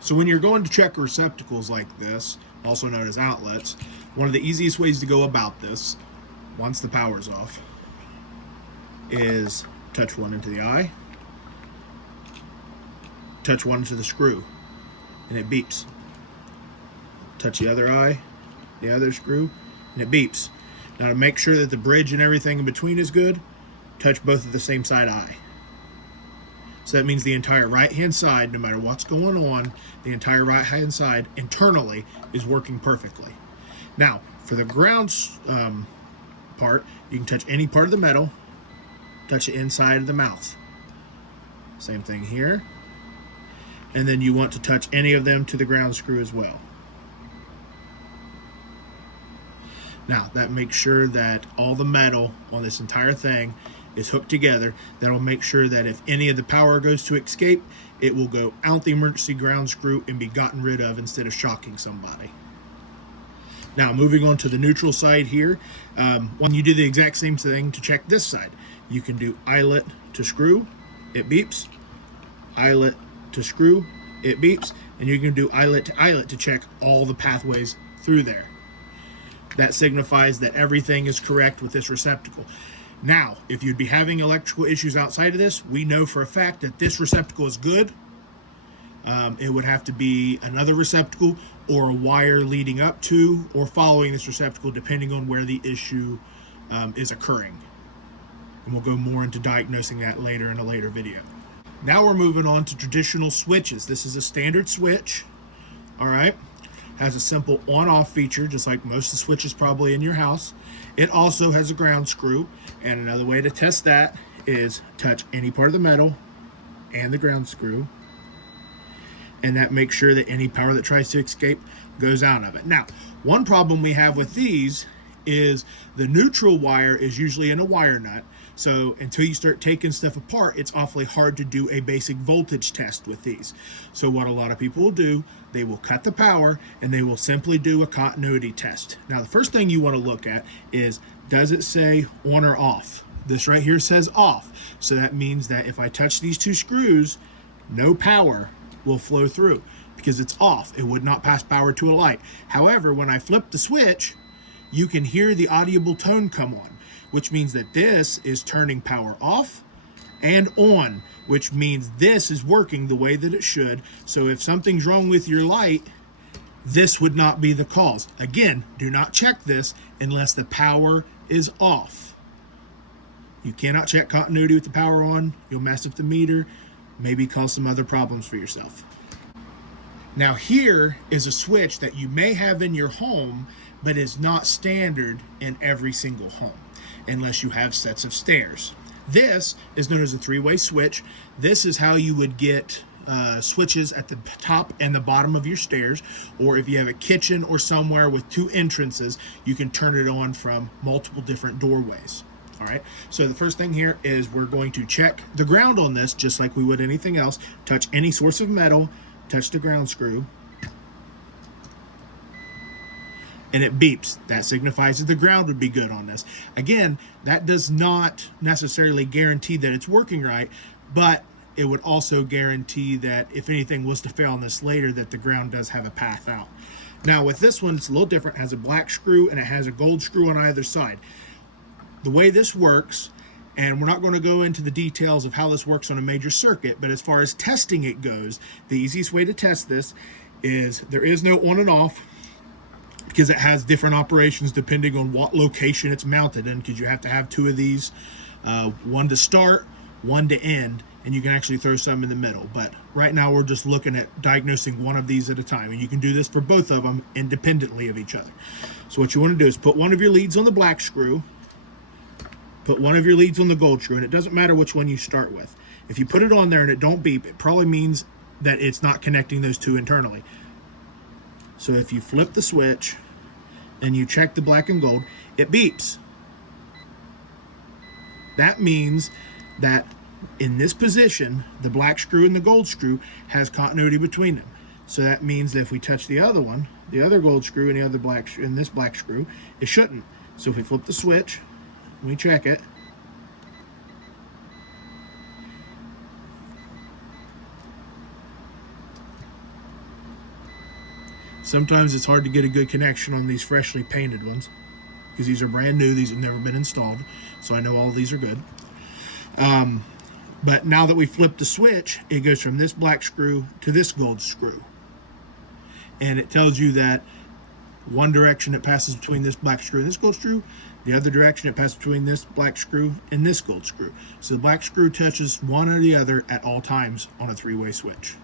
So when you're going to check receptacles like this, also known as outlets, one of the easiest ways to go about this, once the power's off, is touch one into the eye, touch one into the screw, and it beeps. Touch the other eye, the other screw, and it beeps. Now to make sure that the bridge and everything in between is good, touch both of the same side eye. So that means the entire right-hand side, no matter what's going on, the entire right-hand side internally is working perfectly. Now, for the ground part, you can touch any part of the metal, touch the inside of the mouth. Same thing here. And then you want to touch any of them to the ground screw as well. Now, that makes sure that all the metal on this entire thing is hooked together. That'll make sure that if any of the power goes to escape, it will go out the emergency ground screw and be gotten rid of instead of shocking somebody. Now, moving on to the neutral side here, when you do the exact same thing to check this side, you can do eyelet to screw, it beeps, eyelet to screw, it beeps, and you can do eyelet to check all the pathways through there. That signifies that everything is correct with this receptacle. Now, if you'd be having electrical issues outside of this, we know for a fact that this receptacle is good. It would have to be another receptacle or a wire leading up to or following this receptacle, depending on where the issue is occurring. And we'll go more into diagnosing that later in a later video. Now we're moving on to traditional switches. This is a standard switch, all right? Has a simple on-off feature, just like most of the switches probably in your house. It also has a ground screw, and another way to test that is touch any part of the metal and the ground screw, and that makes sure that any power that tries to escape goes out of it. Now, one problem we have with these is the neutral wire is usually in a wire nut, so until you start taking stuff apart, it's awfully hard to do a basic voltage test with these. So what a lot of people will do, they will cut the power and they will simply do a continuity test. Now the first thing you want to look at is, does it say on or off? This right here says off, so that means that if I touch these two screws, no power will flow through because it's off. It would not pass power to a light. However, when I flip the switch, you can hear the audible tone come on, which means that this is turning power off and on, which means this is working the way that it should. So if something's wrong with your light, this would not be the cause. Again, do not check this unless the power is off. You cannot check continuity with the power on. You'll mess up the meter, maybe cause some other problems for yourself. Now here is a switch that you may have in your home, but is not standard in every single home, unless you have sets of stairs. This is known as a three-way switch. This is how you would get switches at the top and the bottom of your stairs, or if you have a kitchen or somewhere with two entrances, you can turn it on from multiple different doorways. All right, so the first thing here is we're going to check the ground on this just like we would anything else. Touch any source of metal, touch the ground screw, and it beeps. That signifies that the ground would be good on this. Again, that does not necessarily guarantee that it's working right, but it would also guarantee that if anything was to fail on this later, that the ground does have a path out. Now with this one, it's a little different. It has a black screw and it has a gold screw on either side. The way this works, and we're not going to go into the details of how this works on a major circuit, but as far as testing it goes, the easiest way to test this is there is no on and off, because it has different operations depending on what location it's mounted in, because you have to have two of these, one to start, one to end, and you can actually throw some in the middle. But right now we're just looking at diagnosing one of these at a time, and you can do this for both of them independently of each other. So what you want to do is put one of your leads on the black screw, put one of your leads on the gold screw, and it doesn't matter which one you start with. If you put it on there and it don't beep, it probably means that it's not connecting those two internally. So if you flip the switch and you check the black and gold, it beeps. That means that in this position, the black screw and the gold screw has continuity between them. So that means that if we touch the other one, the other gold screw and the other black and this black screw, it shouldn't. So if we flip the switch, we check it, Sometimes it's hard to get a good connection on these freshly painted ones because these are brand new. These have never been installed, so I know all these are good. But now that we flip the switch, it goes from this black screw to this gold screw. And it tells you that one direction it passes between this black screw and this gold screw, the other direction it passes between this black screw and this gold screw. So the black screw touches one or the other at all times on a three-way switch.